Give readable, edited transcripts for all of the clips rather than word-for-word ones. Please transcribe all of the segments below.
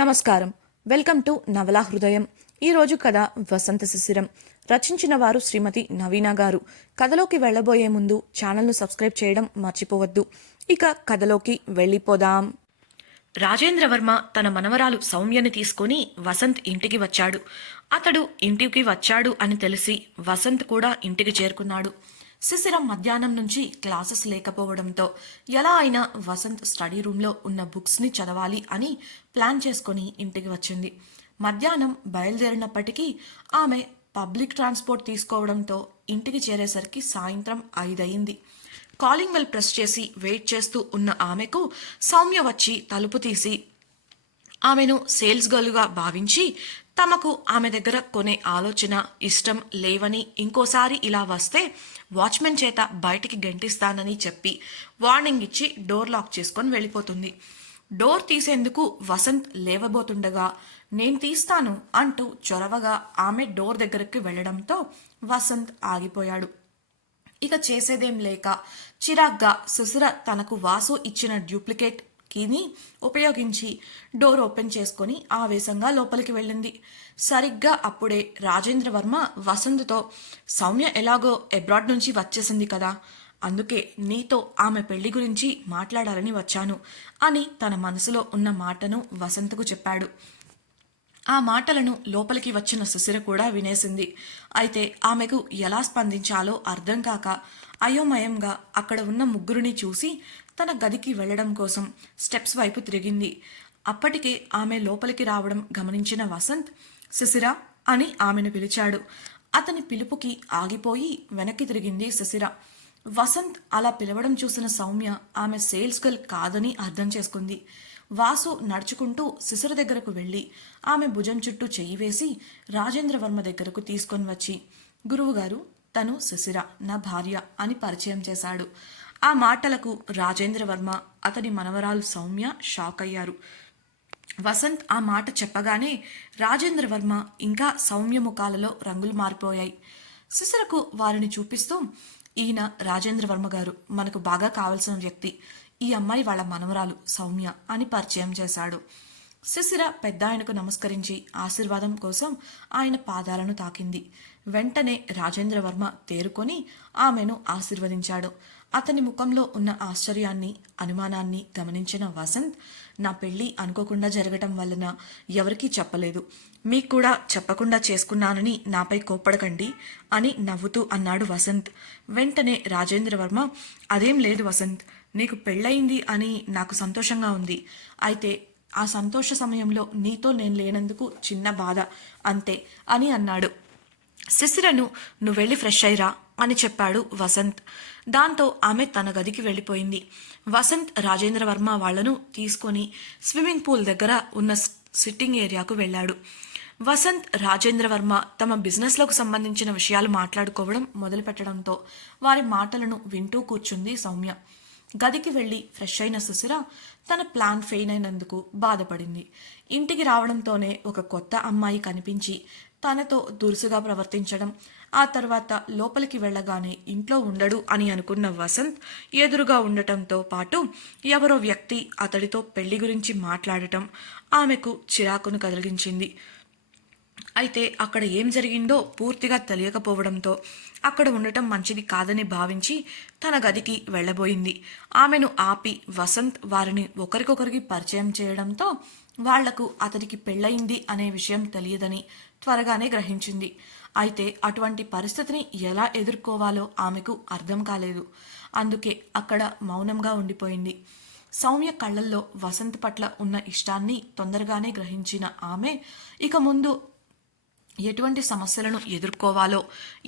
నమస్కారం. Welcome to నవలా హృదయం. ఈరోజు కథ వసంత శిశిరం. రచించిన వారు శ్రీమతి నవీన గారు. కథలోకి వెళ్ళబోయే ముందు ఛానల్ను సబ్స్క్రైబ్ చేయడం మర్చిపోవద్దు. ఇక కథలోకి వెళ్ళిపోదాం. రాజేంద్రవర్మ తన మనవరాలు సౌమ్యని తీసుకుని వసంత్ ఇంటికి వచ్చాడు. అతడు ఇంటికి వచ్చాడు అని తెలిసి వసంత్ కూడా ఇంటికి చేరుకున్నాడు. శిశిరం మధ్యాహ్నం నుంచి క్లాసెస్ లేకపోవడంతో ఎలా అయినా వసంత్ స్టడీ రూమ్లో ఉన్న బుక్స్ని చదవాలి అని ప్లాన్ చేసుకుని ఇంటికి వచ్చింది. మధ్యాహ్నం బయలుదేరినప్పటికీ ఆమె పబ్లిక్ ట్రాన్స్పోర్ట్ తీసుకోవడంతో ఇంటికి చేరేసరికి సాయంత్రం 5 అయింది. కాలింగ్ బెల్ ప్రెస్ చేసి వెయిట్ చేస్తూ ఉన్న ఆమెకు సౌమ్య వచ్చి తలుపు తీసి ఆమెను సేల్స్ గర్ల్గా భావించి తమకు ఆమె దగ్గర కొనే ఆలోచన ఇష్టం లేవని, ఇంకోసారి ఇలా వస్తే వాచ్మెన్ చేత బయటికి గెంటిస్తానని చెప్పి వార్నింగ్ ఇచ్చి డోర్ లాక్ చేసుకొని వెళ్ళిపోతుంది. డోర్ తీసేందుకు వసంత్ లేవబోతుండగా నేను తీస్తాను అంటూ చొరవగా ఆమె డోర్ దగ్గరికి వెళ్లడంతో వసంత్ ఆగిపోయాడు. ఇక చేసేదేం లేక చిరాగ్గా సుసుర తనకు వాసు ఇచ్చిన డ్యూప్లికేట్ కీని ఉపయోగించి డోర్ ఓపెన్ చేసుకొని ఆవేశంగా లోపలికి వెళ్ళింది. సరిగ్గా అప్పుడే రాజేంద్రవర్మ వసంత్తో, సౌమ్య ఎలాగో అబ్రాడ్ నుంచి వచ్చేసింది కదా, అందుకే నీతో ఆమె పెళ్లి గురించి మాట్లాడాలని వచ్చాను అని తన మనసులో ఉన్న మాటను వసంత్కు చెప్పాడు. ఆ మాటలను లోపలికి వచ్చిన సుశిర కూడా వినేసింది. అయితే ఆమెకు ఎలా స్పందించాలో అర్థం కాక అయోమయంగా అక్కడ ఉన్న ముగ్గురిని చూసి తన గదికి వెళ్లడం కోసం స్టెప్స్ వైపు తిరిగింది. అప్పటికే ఆమె లోపలికి రావడం గమనించిన వసంత్ శిశిర అని ఆమెను పిలిచాడు. అతని పిలుపుకి ఆగిపోయి వెనక్కి తిరిగింది శిశిర. వసంత్ అలా పిలవడం చూసిన సౌమ్య ఆమె సేల్స్ గర్ల్ కాదని అర్థం చేసుకుంది. వాసు నడుచుకుంటూ శిశిర దగ్గరకు వెళ్ళి ఆమె భుజం చుట్టూ చెయ్యి వేసి రాజేంద్రవర్మ దగ్గరకు తీసుకొని వచ్చి, గురువుగారు, తను శిశిర, నా భార్య అని పరిచయం చేశాడు. ఆ మాటలకు రాజేంద్రవర్మ, అతని మనవరాలు సౌమ్య షాక్ అయ్యారు. వసంత్ ఆ మాట చెప్పగానే రాజేంద్రవర్మ ఇంకా సౌమ్య ముఖాలలో రంగులు మారిపోయాయి. శిశిరకు వారిని చూపిస్తూ, ఈయన రాజేంద్రవర్మ గారు, మనకు బాగా కావలసిన వ్యక్తి, ఈ అమ్మాయి వాళ్ళ మనవరాలు సౌమ్య అని పరిచయం చేశాడు. శిశిర పెద్ద ఆయనకు నమస్కరించి ఆశీర్వాదం కోసం ఆయన పాదాలను తాకింది. వెంటనే రాజేంద్రవర్మ తేరుకొని ఆమెను ఆశీర్వదించాడు. అతని ముఖంలో ఉన్న ఆశ్చర్యాన్ని, అనుమానాన్ని గమనించిన వసంత్, నా పెళ్లి అనుకోకుండా జరగటం వలన ఎవరికీ చెప్పలేదు, మీకు కూడా చెప్పకుండా చేసుకున్నానని నాపై కోప్పడకండి అని నవ్వుతూ అన్నాడు వసంత్. వెంటనే రాజేంద్రవర్మ, అదేం లేదు వసంత్, నీకు పెళ్ళయింది అని నాకు సంతోషంగా ఉంది. అయితే ఆ సంతోష సమయంలో నీతో నేను లేనందుకు చిన్న బాధ, అంతే అని అన్నాడు. శిశిరను, నువ్వు వెళ్ళి ఫ్రెష్ అయ్యిరా అని చెప్పాడు వసంత్. దాంతో ఆమె తన గదికి వెళ్ళిపోయింది. వసంత్ రాజేంద్రవర్మ వాళ్లను తీసుకొని స్విమ్మింగ్ పూల్ దగ్గర ఉన్న సిట్టింగ్ ఏరియాకు వెళ్ళాడు. వసంత్ రాజేంద్రవర్మ తమ బిజినెస్లకు సంబంధించిన విషయాలు మాట్లాడుకోవడం మొదలుపెట్టడంతో వారి మాటలను వింటూ కూర్చుంది సౌమ్య. గదికి వెళ్లి ఫ్రెష్ అయిన సుశిర తన ప్లాన్ ఫెయిల్ అయినందుకు బాధపడింది. ఇంటికి రావడంతోనే ఒక కొత్త అమ్మాయి కనిపించి తనతో దురుసుగా ప్రవర్తించడం, ఆ తర్వాత లోపలికి వెళ్ళగానే ఇంట్లో ఉండడు అని అనుకున్న వసంత్ ఎదురుగా ఉండటంతో పాటు ఎవరో వ్యక్తి అతడితో పెళ్లి గురించి మాట్లాడటం ఆమెకు చిరాకును కలిగించింది. అయితే అక్కడ ఏం జరిగిందో పూర్తిగా తెలియకపోవడంతో అక్కడ ఉండటం మంచిది కాదని భావించి తన గదికి వెళ్ళబోయింది. ఆమెను ఆపి వసంత్ వారిని ఒకరికొకరికి పరిచయం చేయడంతో వాళ్లకు అతడికి పెళ్ళయింది అనే విషయం తెలియదని త్వరగానే గ్రహించింది. అయితే అటువంటి పరిస్థితిని ఎలా ఎదుర్కోవాలో ఆమెకు అర్థం కాలేదు. అందుకే అక్కడ మౌనంగా ఉండిపోయింది. సౌమ్య కళ్లల్లో వసంత్ పట్ల ఉన్న ఇష్టాన్ని తొందరగానే గ్రహించిన ఆమె ఇక ముందు ఎటువంటి సమస్యలను ఎదుర్కోవాలో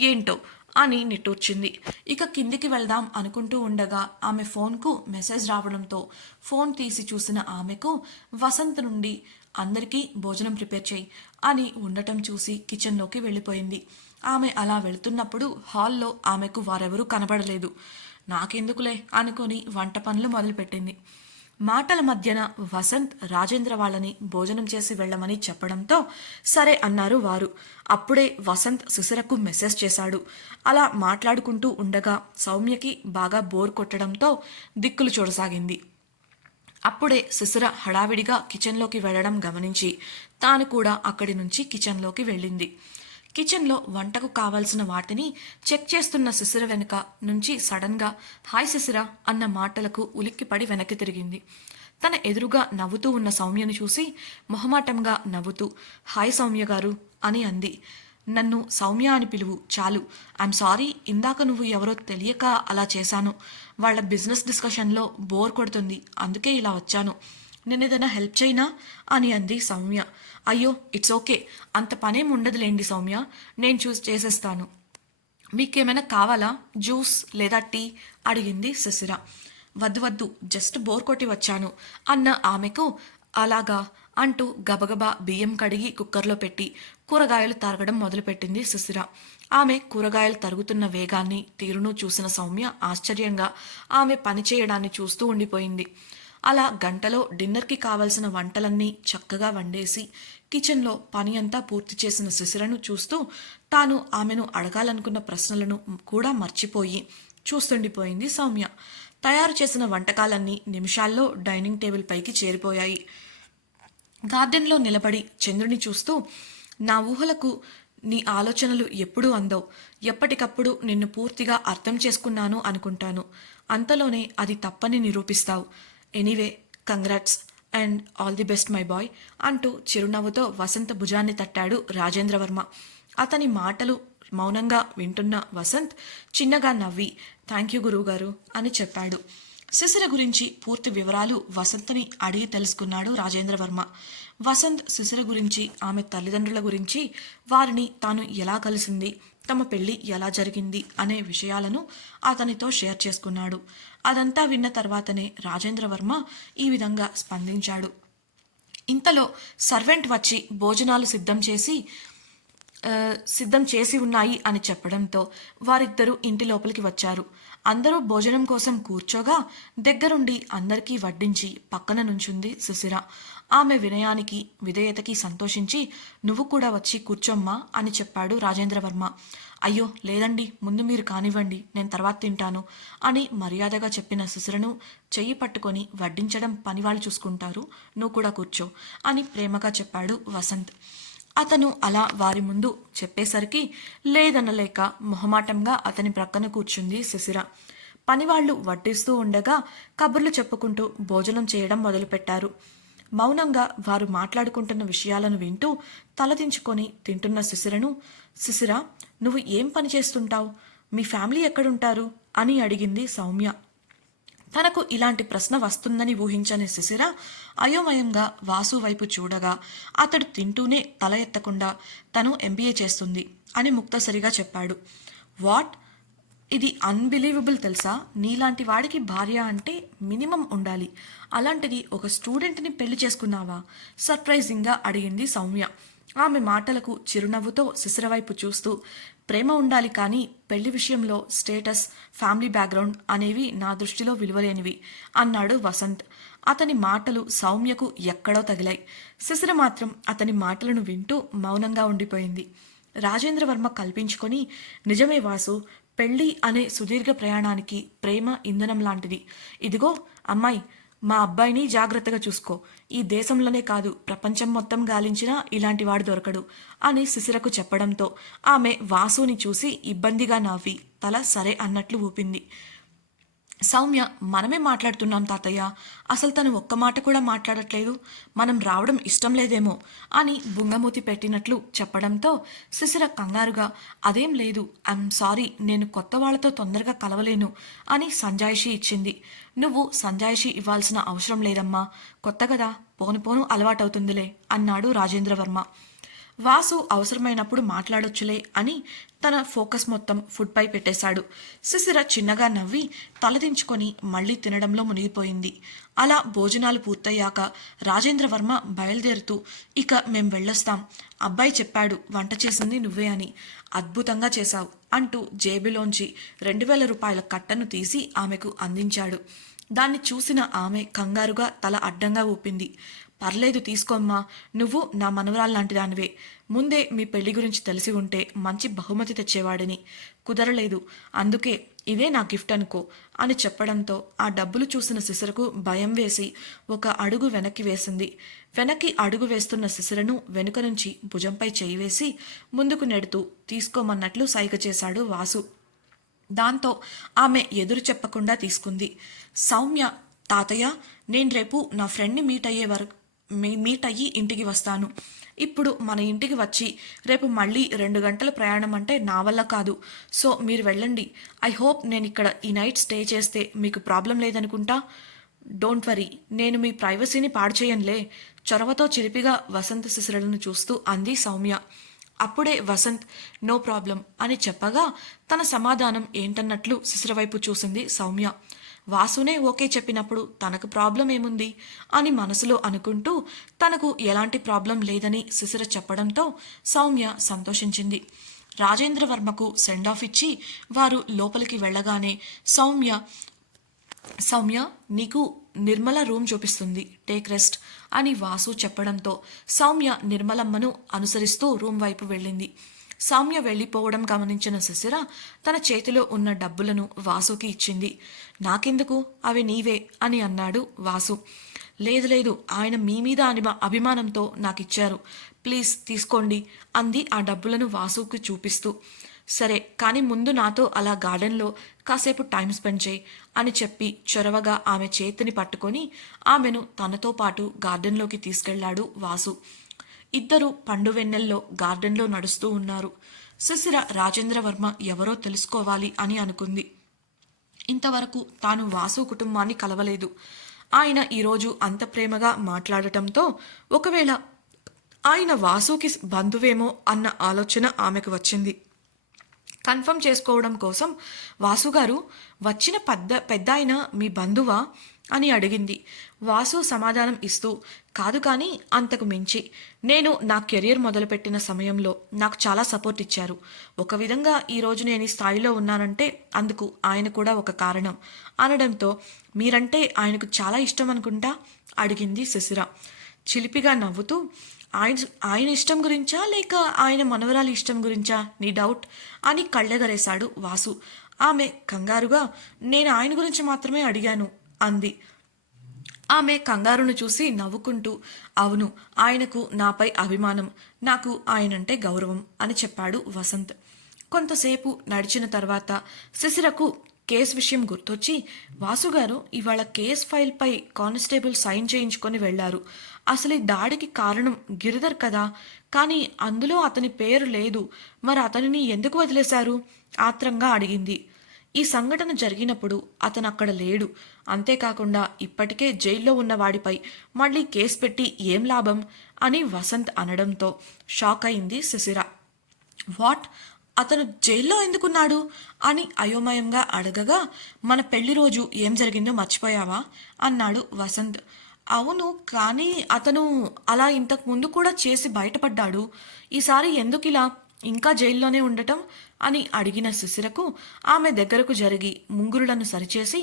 ఏంటో అని నిట్టూర్చింది. ఇక కిందికి వెళ్దాం అనుకుంటూ ఉండగా ఆమె ఫోన్కు మెసేజ్ రావడంతో ఫోన్ తీసి చూసిన ఆమెకు వసంత్ నుండి అందరికీ భోజనం ప్రిపేర్ చేయి అని ఉండటం చూసి కిచెన్లోకి వెళ్ళిపోయింది. ఆమె అలా వెళుతున్నప్పుడు హాల్లో ఆమెకు వారెవరూ కనబడలేదు. నాకెందుకులే అనుకుని వంట పనులు మొదలుపెట్టింది. మాటల మధ్యన వసంత్ రాజేంద్ర వాళ్ళని భోజనం చేసి వెళ్ళమని చెప్పడంతో సరే అన్నారు వారు. అప్పుడే వసంత్ సుశిరకు మెసేజ్ చేశాడు. అలా మాట్లాడుకుంటూ ఉండగా సౌమ్యకి బాగా బోర్ కొట్టడంతో దిక్కులు చూడసాగింది. అప్పుడే శిశిర హడావిడిగా కిచెన్లోకి వెళ్ళడం గమనించి తాను కూడా అక్కడి నుంచి కిచెన్లోకి వెళ్ళింది. కిచెన్లో వంటకు కావాల్సిన వాటిని చెక్ చేస్తున్న శిశిర వెనుక నుంచి సడన్గా హాయ్ శిశిర అన్న మాటలకు ఉలిక్కిపడి వెనక్కి తిరిగింది. తన ఎదురుగా నవ్వుతూ ఉన్న సౌమ్యను చూసి మొహమాటంగా నవ్వుతూ హాయ్ సౌమ్య గారు అని అంది. నన్ను సౌమ్య అని పిలువు చాలు. ఐఎమ్ సారీ, ఇందాక నువ్వు ఎవరో తెలియక అలా చేశాను. వాళ్ళ బిజినెస్ డిస్కషన్లో బోర్ కొడుతుంది, అందుకే ఇలా వచ్చాను. నేనేదైనా హెల్ప్ చేయనా అని అంది సౌమ్య. అయ్యో ఇట్స్ ఓకే, అంత పనేం ఉండదులేండి సౌమ్య, నేను చేసేస్తాను. మీకేమైనా కావాలా, జ్యూస్ లేదా టీ అడిగింది శిశిర. వద్దు వద్దు, జస్ట్ బోర్ కొట్టి వచ్చాను అన్న ఆమెకు అలాగా అంటూ గబగబా బియ్యం కడిగి కుక్కర్లో పెట్టి కూరగాయలు తరగడం మొదలుపెట్టింది శిశిర. ఆమె కూరగాయలు తరుగుతున్న వేగాన్ని తీరును చూసిన సౌమ్య ఆశ్చర్యంగా ఆమె పని చేయడాన్ని చూస్తూ ఉండిపోయింది. అలా గంటలో డిన్నర్కి కావలసిన వంటలన్నీ చక్కగా వండేసి కిచెన్లో పని అంతా పూర్తి చేసిన శిశిరను చూస్తూ తాను ఆమెను అడగాలనుకున్న ప్రశ్నలను కూడా మర్చిపోయి చూస్తుండిపోయింది సౌమ్య. తయారు చేసిన వంటకాలన్నీ నిమిషాల్లో డైనింగ్ టేబుల్ పైకి చేరిపోయాయి. గార్డెన్లో నిలబడి చంద్రుని చూస్తూ నా ఊహలకు నీ ఆలోచనలు ఎప్పుడూ అందవు, ఎప్పటికప్పుడు నిన్ను పూర్తిగా అర్థం చేసుకున్నాను అనుకుంటాను, అంతలోనే అది తప్పని నిరూపిస్తావు. Anyway congrats and all the best my boy అంటూ చిరునవ్వుతో వసంత్ భుజాన్ని తట్టాడు రాజేంద్రవర్మ. అతని మాటలు మౌనంగా వింటున్న వసంత్ చిన్నగా నవ్వి థ్యాంక్ యూ గురువుగారు అని చెప్పాడు. శిశిర గురించి పూర్తి వివరాలు వసంత్ని అడిగి తెలుసుకున్నాడు రాజేంద్రవర్మ. వసంత్ శిశిర గురించి, ఆమె తల్లిదండ్రుల గురించి, వారిని తాను ఎలా కలిసింది, తమ పెళ్లి ఎలా జరిగింది అనే విషయాలను అతనితో షేర్ చేసుకున్నాడు. అదంతా విన్న తర్వాతనే రాజేంద్రవర్మ ఈ విధంగా స్పందించాడు. ఇంతలో సర్వెంట్ వచ్చి భోజనాలు సిద్ధం చేసి ఉన్నాయి అని చెప్పడంతో వారిద్దరూ ఇంటి లోపలికి వచ్చారు. అందరూ భోజనం కోసం కూర్చోగా దగ్గరుండి అందరికీ వడ్డించి పక్కన నుంచుంది శిశిర. ఆమె వినయానికి విధేయతకి సంతోషించి నువ్వు కూడా వచ్చి కూర్చోమ్మా అని చెప్పాడు రాజేంద్రవర్మ. అయ్యో లేదండి, ముందు మీరు కానివ్వండి, నేను తర్వాత తింటాను అని మర్యాదగా చెప్పిన శిశిరను చెయ్యి పట్టుకొని వడ్డించడం పనివాళ్ళు చూసుకుంటారు, నువ్వు కూడా కూర్చో అని ప్రేమగా చెప్పాడు వసంత్. అతను అలా వారి ముందు చెప్పేసరికి లేదనలేక మొహమాటంగా అతని ప్రక్కన కూర్చుంది శిశిర. పనివాళ్లు వడ్డిస్తూ ఉండగా కబుర్లు చెప్పుకుంటూ భోజనం చేయడం మొదలుపెట్టారు. మౌనంగా వారు మాట్లాడుకుంటున్న విషయాలను వింటూ తలదించుకొని తింటున్న శిశిరను, శిశిర నువ్వు ఏం పని చేస్తుంటావు, మీ ఫ్యామిలీ ఎక్కడుంటారు అని అడిగింది సౌమ్య. తనకు ఇలాంటి ప్రశ్న వస్తుందని ఊహించని శిశిర అయోమయంగా వాసు వైపు చూడగా అతడు తింటూనే తల ఎత్తకుండా తను ఎంబీఏ చేస్తుంది అని ముక్తసరిగా చెప్పాడు. వాట్, ఇది అన్బిలీవబుల్ తెలుసా, నీలాంటి వాడికి భార్య అంటే మినిమం ఉండాలి, అలాంటిది ఒక స్టూడెంట్ని పెళ్లి చేసుకున్నావా సర్ప్రైజింగ్గా అడిగింది సౌమ్య. ఆమె మాటలకు చిరునవ్వుతో శిశిర వైపు చూస్తూ ప్రేమ ఉండాలి కానీ పెళ్లి విషయంలో స్టేటస్, ఫ్యామిలీ బ్యాక్గ్రౌండ్ అనేవి నా దృష్టిలో విలువలేనివి అన్నాడు వసంత్. అతని మాటలు సౌమ్యకు ఎక్కడో తగిలాయి. శిశిర మాత్రం అతని మాటలను వింటూ మౌనంగా ఉండిపోయింది. రాజేంద్రవర్మ కల్పించుకొని నిజమే వాసు, పెళ్లి అనే సుదీర్ఘ ప్రయాణానికి ప్రేమ ఇంధనం లాంటిది. ఇదిగో అమ్మాయి, మా అబ్బాయిని జాగ్రత్తగా చూసుకో, ఈ దేశంలోనే కాదు ప్రపంచం మొత్తం గాలించినా ఇలాంటి వాడు దొరకడు అని శిశిరకు చెప్పడంతో ఆమె వాసుని చూసి ఇబ్బందిగా నవ్వి తల సరే అన్నట్లు ఊపింది. సౌమ్య మనమే మాట్లాడుతున్నాం తాతయ్య, అసలు తను ఒక్క మాట కూడా మాట్లాడట్లేదు, మనం రావడం ఇష్టం లేదేమో అని బుంగమూతి పెట్టినట్లు చెప్పడంతో శిశిర కంగారుగా అదేం లేదు, ఐఎమ్ సారీ, నేను కొత్త వాళ్లతో తొందరగా కలవలేను అని సంజాయిషి ఇచ్చింది. నువ్వు సంజాయిషి ఇవ్వాల్సిన అవసరం లేదమ్మా, కొత్త కదా, పోను పోను అలవాటవుతుందిలే అన్నాడు రాజేంద్రవర్మ. వాసు అవసరమైనప్పుడు మాట్లాడొచ్చులే అని తన ఫోకస్ మొత్తం ఫుడ్ పై పెట్టేశాడు. శిశిర చిన్నగా నవ్వి తలదించుకొని మళ్లీ తినడంలో మునిగిపోయింది. అలా భోజనాలు పూర్తయ్యాక రాజేంద్రవర్మ బయలుదేరుతూ ఇక మేం వెళ్ళొస్తాం, అబ్బాయి చెప్పాడు వంట చేసింది నువ్వే అని, అద్భుతంగా చేశావు అంటూ జేబులోంచి 2000 రూపాయల కట్టను తీసి ఆమెకు అందించాడు. దాన్ని చూసిన ఆమె కంగారుగా తల అడ్డంగా ఊపింది. పర్లేదు తీసుకోమ్మా, నువ్వు నా మనవరాలు లాంటి దానివే. ముందే మీ పెళ్లి గురించి తెలిసి ఉంటే మంచి బహుమతి తెచ్చేవాడిని. కుదరలేదు, అందుకే ఇదే నా గిఫ్ట్ అనుకో అని చెప్పడంతో ఆ డబ్బులు చూసిన సిసరకు భయం వేసి ఒక అడుగు వెనక్కి వేసింది. వెనక్కి అడుగు వేస్తున్న సిసరను వెనుక నుంచి భుజంపై చేయి వేసి ముందుకు నెడుతూ తీసుకోమన్నట్లు సైగ చేశాడు వాసు. దాంతో ఆమె ఎదురు చెప్పకుండా తీసుకుంది. సౌమ్య, తాతయ్య, నేను రేపు నా ఫ్రెండ్ని మీట్ అయ్యి ఇంటికి వస్తాను. ఇప్పుడు మన ఇంటికి వచ్చి రేపు మళ్ళీ 2 గంటల ప్రయాణం అంటే నా వల్ల కాదు. సో మీరు వెళ్ళండి. ఐ హోప్ నేను ఇక్కడ ఈ నైట్ స్టే చేస్తే మీకు ప్రాబ్లం లేదనుకుంటా. డోంట్ వరీ, నేను మీ ప్రైవసీని పాడు చేయనులే. చొరవతో చిలిపిగా వసంత శిశిరలను చూస్తూ అంది సౌమ్య. అప్పుడే వసంత్ నో ప్రాబ్లం అని చెప్పగా తన సమాధానం ఏంటన్నట్లు శిశిర వైపు చూసింది సౌమ్య. వాసునే ఓకే చెప్పినప్పుడు తనకు ప్రాబ్లం ఏముంది అని మనసులో అనుకుంటూ తనకు ఎలాంటి ప్రాబ్లం లేదని శిశిర చెప్పడంతో సౌమ్య సంతోషించింది. రాజేంద్రవర్మకు సెండ్ ఆఫ్ ఇచ్చి వారు లోపలికి వెళ్ళగానే సౌమ్య నీకు నిర్మల రూమ్ చూపిస్తుంది, టేక్ రెస్ట్ అని వాసు చెప్పడంతో సౌమ్య నిర్మలమ్మను అనుసరిస్తూ రూమ్ వైపు వెళ్ళింది. సౌమ్య వెళ్ళిపోవడం గమనించిన శిశిర తన చేతిలో ఉన్న డబ్బులను వాసుకి ఇచ్చింది. నాకెందుకు, అవి నీవే అని అన్నాడు వాసు. లేదు లేదు, ఆయన మీ మీద అభిమానంతో నాకిచ్చారు, ప్లీజ్ తీసుకోండి అంది ఆ డబ్బులను వాసుకి చూపిస్తూ. సరే, కానీ ముందు నాతో అలా గార్డెన్లో కాసేపు టైం స్పెండ్ చేయి అని చెప్పి చొరవగా ఆమె చేతిని పట్టుకొని ఆమెను తనతో పాటు గార్డెన్లోకి తీసుకెళ్లాడు వాసు. ఇద్దరు పండువెన్నెల్లో గార్డెన్లో నడుస్తూ ఉన్నారు. శిశిర రాజేంద్రవర్మ ఎవరో తెలుసుకోవాలి అని అనుకుంది. ఇంతవరకు తాను వాసు కుటుంబాన్ని కలవలేదు. ఆయన ఈరోజు అంత ప్రేమగా మాట్లాడటంతో ఒకవేళ ఆయన వాసుకి బంధువేమో అన్న ఆలోచన ఆమెకు వచ్చింది. కన్ఫర్మ్ చేసుకోవడం కోసం వాసుగారు, వచ్చిన పెద్ద ఆయన మీ బంధువా అని అడిగింది. వాసు సమాధానం ఇస్తూ, కాదు కానీ అంతకు మించి నేను నా కెరియర్ మొదలుపెట్టిన సమయంలో నాకు చాలా సపోర్ట్ ఇచ్చారు. ఒక విధంగా ఈరోజు నేను ఈ స్థాయిలో ఉన్నానంటే అందుకు ఆయన కూడా ఒక కారణం అనడంతో, మీరంటే ఆయనకు చాలా ఇష్టం అనుకుంటా అడిగింది శిశిర. చిలిపిగా నవ్వుతూ, ఆయన ఇష్టం గురించా లేక ఆయన మనవరాలి ఇష్టం గురించా నీ డౌట్ అని కళ్ళెగరేశాడు వాసు. ఆమె కంగారుగా, నేను ఆయన గురించి మాత్రమే అడిగాను అంది. ఆమె కంగారును చూసి నవ్వుకుంటూ, అవును, ఆయనకు నాపై అభిమానం, నాకు ఆయనంటే గౌరవం అని చెప్పాడు వసంత్. కొంతసేపు నడిచిన తర్వాత శిశిరకు కేసు విషయం గుర్తొచ్చి, వాసుగారు ఇవాళ కేస్ ఫైల్పై కానిస్టేబుల్ సైన్ చేయించుకొని వెళ్లారు. అసలు ఈ దాడికి కారణం గిరిధర్ కదా, కానీ అందులో అతని పేరు లేదు. మరి అతనిని ఎందుకు వదిలేశారు ఆత్రంగా అడిగింది. ఈ సంఘటన జరిగినప్పుడు అతను అక్కడ లేడు. అంతేకాకుండా ఇప్పటికే జైల్లో ఉన్న వాడిపై మళ్ళీ కేసు పెట్టి ఏం లాభం అని వసంత్ అనడంతో షాక్ అయింది శిశిర. వాట్, అతను జైల్లో ఎందుకున్నాడు అని అయోమయంగా అడగగా, మన పెళ్లి రోజు ఏం జరిగిందో మర్చిపోయావా అన్నాడు వసంత్. అవును, కానీ అతను అలా ఇంతకు ముందు కూడా చేసి బయటపడ్డాడు. ఈసారి ఎందుకు ఇలా ఇంకా జైల్లోనే ఉండటం అని అడిగిన శిశిరకు ఆమె దగ్గరకు జరిగి ముంగురులను సరిచేసి,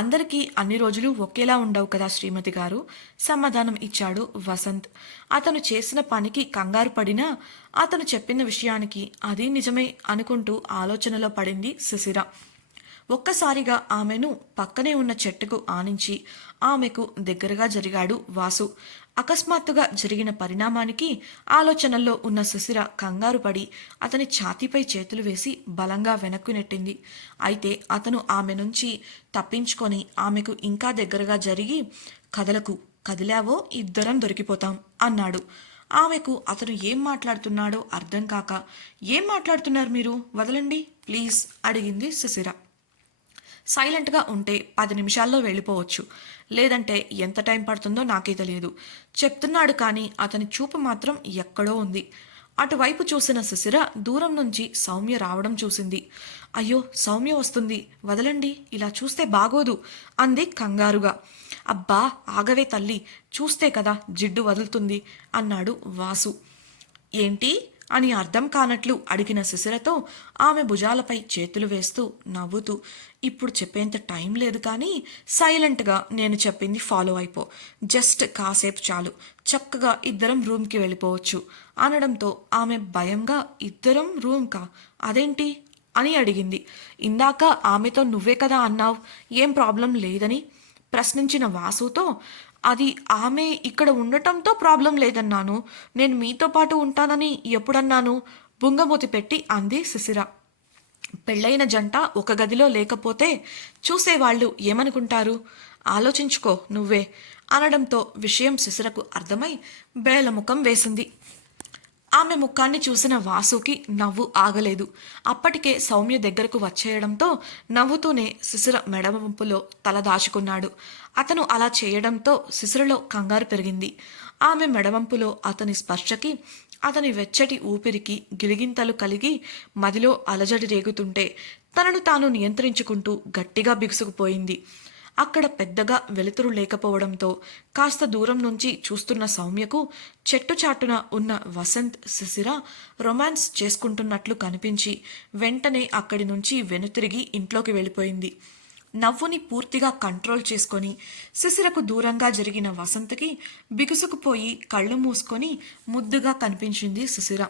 అందరికీ అన్ని రోజులు ఒకేలా ఉండవు కదా శ్రీమతి గారు సమాధానం ఇచ్చాడు వసంత్. అతను చేసిన పనికి కంగారు పడినా అతను చెప్పిన విషయానికి అది నిజమే అనుకుంటూ ఆలోచనలో పడింది శిశిర. ఒక్కసారిగా ఆమెను పక్కనే ఉన్న చెట్టుకు ఆనించి ఆమెకు దగ్గరగా జరిగాడు వాసు. అకస్మాత్తుగా జరిగిన పరిణామానికి ఆలోచనల్లో ఉన్న శిశిర కంగారు పడి అతని ఛాతీపై చేతులు వేసి బలంగా వెనక్కు నెట్టింది. అయితే అతను ఆమె నుంచి తప్పించుకొని ఆమెకు ఇంకా దగ్గరగా జరిగి, కదలకు, కదిలావో ఇద్దరం దొరికిపోతాం అన్నాడు. ఆమెకు అతను ఏం మాట్లాడుతున్నాడో అర్థం కాక, ఏం మాట్లాడుతున్నారు మీరు, వదలండి ప్లీజ్ అడిగింది శిశిర. సైలెంట్గా ఉంటే 10 నిమిషాల్లో వెళ్ళిపోవచ్చు, లేదంటే ఎంత టైం పడుతుందో నాకే తెలియదు చెప్తున్నాడు. కానీ అతని చూపు మాత్రం ఎక్కడో ఉంది. అటువైపు చూసిన శిశిర దూరం నుంచి సౌమ్య రావడం చూసింది. అయ్యో, సౌమ్య వస్తుంది, వదలండి, ఇలా చూస్తే బాగోదు అంది కంగారుగా. అబ్బా ఆగవే తల్లి, చూస్తే కదా జిడ్డు వదులుతుంది అన్నాడు వాసు. ఏంటి అని అర్థం కానట్లు అడిగిన శిశిరతో ఆమె భుజాలపై చేతులు వేస్తూ నవ్వుతూ, ఇప్పుడు చెప్పేంత టైం లేదు కానీ సైలెంట్గా నేను చెప్పింది ఫాలో అయిపో, జస్ట్ కాసేపు చాలు, చక్కగా ఇద్దరం రూమ్కి వెళ్ళిపోవచ్చు అనడంతో ఆమె భయంగా ఇద్దరం రూమ్కా, అదేంటి అని అడిగింది. ఇందాక ఆమెతో నువ్వే కదా అన్నావు ఏం ప్రాబ్లం లేదని ప్రశ్నించిన వాసుతో, అది ఆమె ఇక్కడ ఉండటంతో ప్రాబ్లం లేదన్నాను, నేను మీతో పాటు ఉంటానని ఎప్పుడన్నాను, బుంగమూతి పెట్టి అంది శిశిర. పెళ్ళైన జంట ఒక గదిలో లేకపోతే చూసేవాళ్ళు ఏమనుకుంటారు, ఆలోచించుకో నువ్వే అనడంతో విషయం శిశిరకు అర్థమై బేలముఖం వేసింది. ఆమె ముఖాన్ని చూసిన వాసుకి నవ్వు ఆగలేదు. అప్పటికే సౌమ్య దగ్గరకు వచ్చేయడంతో నవ్వుతూనే శిశిర మెడవంపులో తల దాచుకున్నాడు. అతను అలా చేయడంతో శిశిరలో కంగారు పెరిగింది. ఆమె మెడవంపులో అతని స్పర్శకి, అతని వెచ్చటి ఊపిరికి గిలిగింతలు కలిగి మదిలో అలజడి రేగుతుంటే తనను తాను నియంత్రించుకుంటూ గట్టిగా బిగుసుకుపోయింది. అక్కడ పెద్దగా వెలుతురు లేకపోవడంతో కాస్త దూరం నుంచి చూస్తున్న సౌమ్యకు చెట్టు చాటున ఉన్న వసంత్ శిశిర రొమాన్స్ చేసుకుంటున్నట్లు కనిపించి వెంటనే అక్కడి నుంచి వెనుతిరిగి ఇంట్లోకి వెళ్ళిపోయింది. నవ్వుని పూర్తిగా కంట్రోల్ చేసుకొని శిశిరకు దూరంగా జరిగిన వసంత్కి బిగుసుకుపోయి కళ్ళు మూసుకొని ముద్దుగా కనిపించింది శిశిర.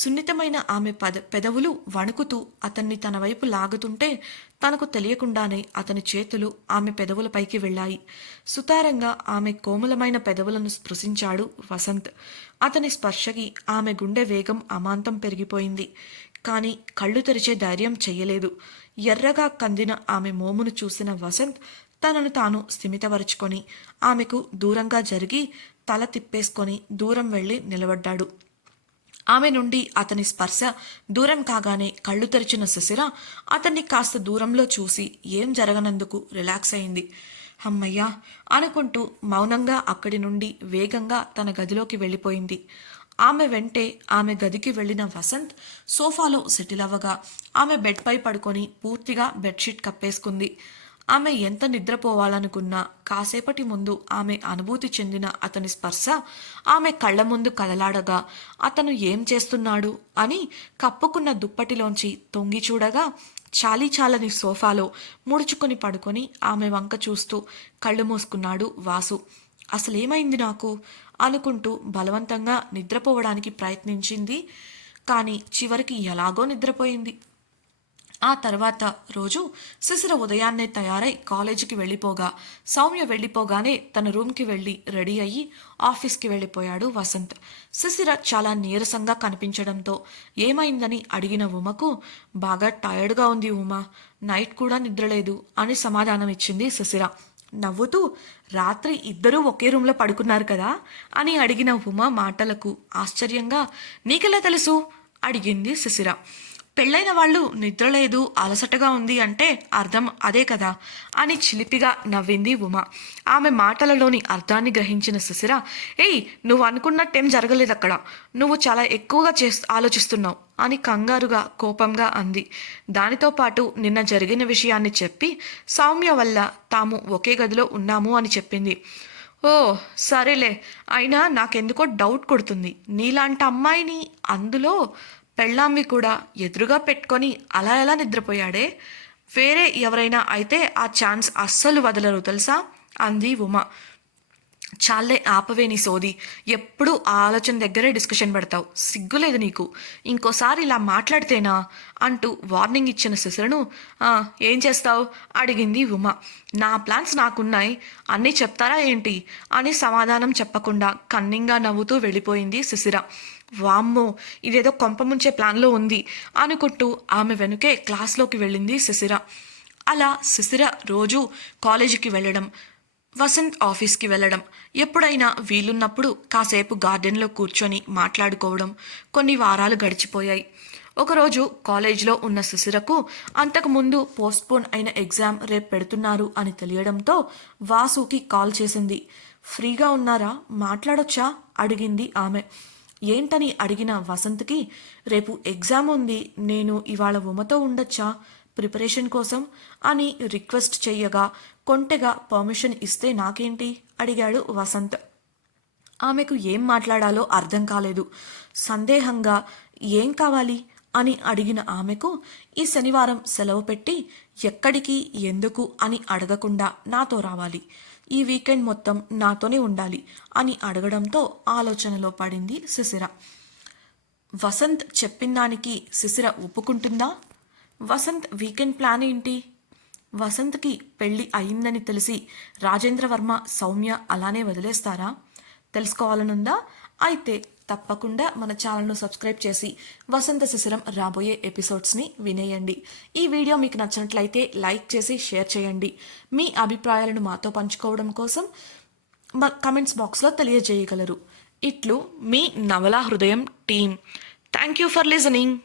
సున్నితమైన ఆమె పెదవులు వణుకుతూ అతన్ని తన వైపు లాగుతుంటే తనకు తెలియకుండానే అతని చేతులు ఆమె పెదవులపైకి వెళ్ళాయి. సుతారంగా ఆమె కోమలమైన పెదవులను స్పృశించాడు వసంత్. అతని స్పర్శకి ఆమె గుండె వేగం అమాంతం పెరిగిపోయింది. కానీ కళ్ళు తెరిచే ధైర్యం చెయ్యలేదు. ఎర్రగా కందిన ఆమె మోమును చూసిన వసంత్ తనను తాను స్థిమితపరుచుకొని ఆమెకు దూరంగా జరిగి తల తిప్పేసుకొని దూరం వెళ్ళి నిలబడ్డాడు. ఆమె నుండి అతని స్పర్శ దూరం కాగానే కళ్ళు తెరిచిన శిశిర అతన్ని కాస్త దూరంలో చూసి ఏం జరగనందుకు రిలాక్స్ అయింది. అమ్మయ్యా అనుకుంటూ మౌనంగా అక్కడి నుండి వేగంగా తన గదిలోకి వెళ్ళిపోయింది. ఆమె వెంటే ఆమె గదికి వెళ్ళిన వసంత్ సోఫాలో సెటిల్ అవ్వగా ఆమె బెడ్పై పడుకొని పూర్తిగా బెడ్షీట్ కప్పేసుకుంది. ఆమె ఎంత నిద్రపోవాలనుకున్నా కాసేపటి ముందు ఆమె అనుభూతి చెందిన అతని స్పర్శ ఆమె కళ్ళ ముందు కదలాడగా అతను ఏం చేస్తున్నాడు అని కప్పుకున్న దుప్పటిలోంచి తొంగి చూడగా చాలీచాలని సోఫాలో ముడుచుకొని పడుకొని ఆమె వంక చూస్తూ కళ్ళు మూసుకున్నాడు వాసు. అసలేమైంది నాకు అనుకుంటూ బలవంతంగా నిద్రపోవడానికి ప్రయత్నించింది. కానీ చివరికి ఎలాగో నిద్రపోయింది. ఆ తర్వాత రోజు శిశిర ఉదయాన్నే తయారై కాలేజీకి వెళ్ళిపోగా సౌమ్య వెళ్ళిపోగానే తన రూమ్కి వెళ్ళి రెడీ అయ్యి ఆఫీస్కి వెళ్ళిపోయాడు వసంత్. శిశిర చాలా నీరసంగా కనిపించడంతో ఏమైందని అడిగిన ఉమకు, బాగా టైర్డ్గా ఉంది ఉమా, నైట్ కూడా నిద్రలేదు అని సమాధానం ఇచ్చింది శిశిర. నవ్వుతూ, రాత్రి ఇద్దరూ ఒకే రూమ్లో పడుకున్నారు కదా అని అడిగిన ఉమ మాటలకు ఆశ్చర్యంగా, నీకెలా తెలుసు అడిగింది శిశిర. పెళ్ళైన వాళ్ళు నిద్రలేదు అలసటగా ఉంది అంటే అర్థం అదే కదా అని చిలిపిగా నవ్వింది ఉమ. ఆమె మాటలలోని అర్థాన్ని గ్రహించిన శిశిర, ఏయ్ నువ్వు అనుకున్నట్టేం జరగలేదు అక్కడ, నువ్వు చాలా ఎక్కువగా ఆలోచిస్తున్నావు అని కంగారుగా కోపంగా అంది. దానితో పాటు నిన్న జరిగిన విషయాన్ని చెప్పి సౌమ్య వల్ల తాము ఒకే గదిలో ఉన్నాము అని చెప్పింది. ఓ సరేలే, అయినా నాకెందుకో డౌట్ కొడుతుంది, నీలాంటి అమ్మాయిని అందులో పెళ్ళాంవి కూడా ఎదురుగా పెట్టుకొని అలా ఎలా నిద్రపోయాడే, వేరే ఎవరైనా అయితే ఆ ఛాన్స్ అస్సలు వదలరు తెలుసా అంది ఉమ. చాలే ఆపవే నీ సోది, ఎప్పుడు ఆ ఆలోచన దగ్గరే డిస్కషన్ పెడతావు, సిగ్గులేదు నీకు, ఇంకోసారి ఇలా మాట్లాడితేనా అంటూ వార్నింగ్ ఇచ్చిన శిశిరను, ఏం చేస్తావు అడిగింది ఉమ. నా ప్లాన్స్ నాకున్నాయి, అన్నీ చెప్తారా ఏంటి అని సమాధానం చెప్పకుండా కన్నింగా నవ్వుతూ వెళ్ళిపోయింది శిశిర. వామ్మో, ఇదేదో కొంపముంచే ప్లాన్లో ఉంది అనుకుంటూ ఆమె వెనుకే క్లాస్లోకి వెళ్ళింది శిశిర. అలా శిశిర రోజు కాలేజీకి వెళ్ళడం, వసంత్ ఆఫీస్కి వెళ్ళడం, ఎప్పుడైనా వీలున్నప్పుడు కాసేపు గార్డెన్లో కూర్చొని మాట్లాడుకోవడం కొన్ని వారాలు గడిచిపోయాయి. ఒకరోజు కాలేజ్లో ఉన్న శిశిరకు అంతకుముందు పోస్ట్పోన్ అయిన ఎగ్జామ్ రేపు పెడుతున్నారు అని తెలియడంతో వాసుకి కాల్ చేసింది. ఫ్రీగా ఉన్నారా, మాట్లాడొచ్చా అడిగింది ఆమె. ఏంటని అడిగిన వసంత్కి, రేపు ఎగ్జామ్ ఉంది, నేను ఇవాళ ఉమతో ఉండొచ్చా ప్రిపరేషన్ కోసం అని రిక్వెస్ట్ చెయ్యగా కొంటెగా పర్మిషన్ ఇస్తే నాకేంటి అడిగాడు వసంత్. ఆమెకు ఏం మాట్లాడాలో అర్థం కాలేదు. సందేహంగా ఏం కావాలి అని అడిగిన ఆమెకు ఈ శనివారం సెలవు పెట్టి ఎక్కడికి ఎందుకు అని అడగకుండా నాతో రావాలి, ఈ వీకెండ్ మొత్తం నాతోనే ఉండాలి అని అడగడంతో ఆలోచనలో పడింది శిశిర. వసంత్ చెప్పిన దానికి శిశిర ఒప్పుకుంటుందా? వసంత్ వీకెండ్ ప్లాన్ ఏంటి? వసంత్కి పెళ్ళి అయిందని తెలిసి రాజేంద్రవర్మ, సౌమ్య అలానే వదిలేస్తారా? తెలుసుకోవాలనుందా? అయితే తప్పకుండా మన ఛానల్ను సబ్స్క్రైబ్ చేసి వసంత శిశిరం రాబోయే ఎపిసోడ్స్ని వినేయండి. ఈ వీడియో మీకు నచ్చినట్లయితే లైక్ చేసి షేర్ చేయండి. మీ అభిప్రాయాలను మాతో పంచుకోవడం కోసం మా కమెంట్స్ బాక్స్లో తెలియజేయగలరు. ఇట్లు మీ నవలా హృదయం team. Thank you for listening.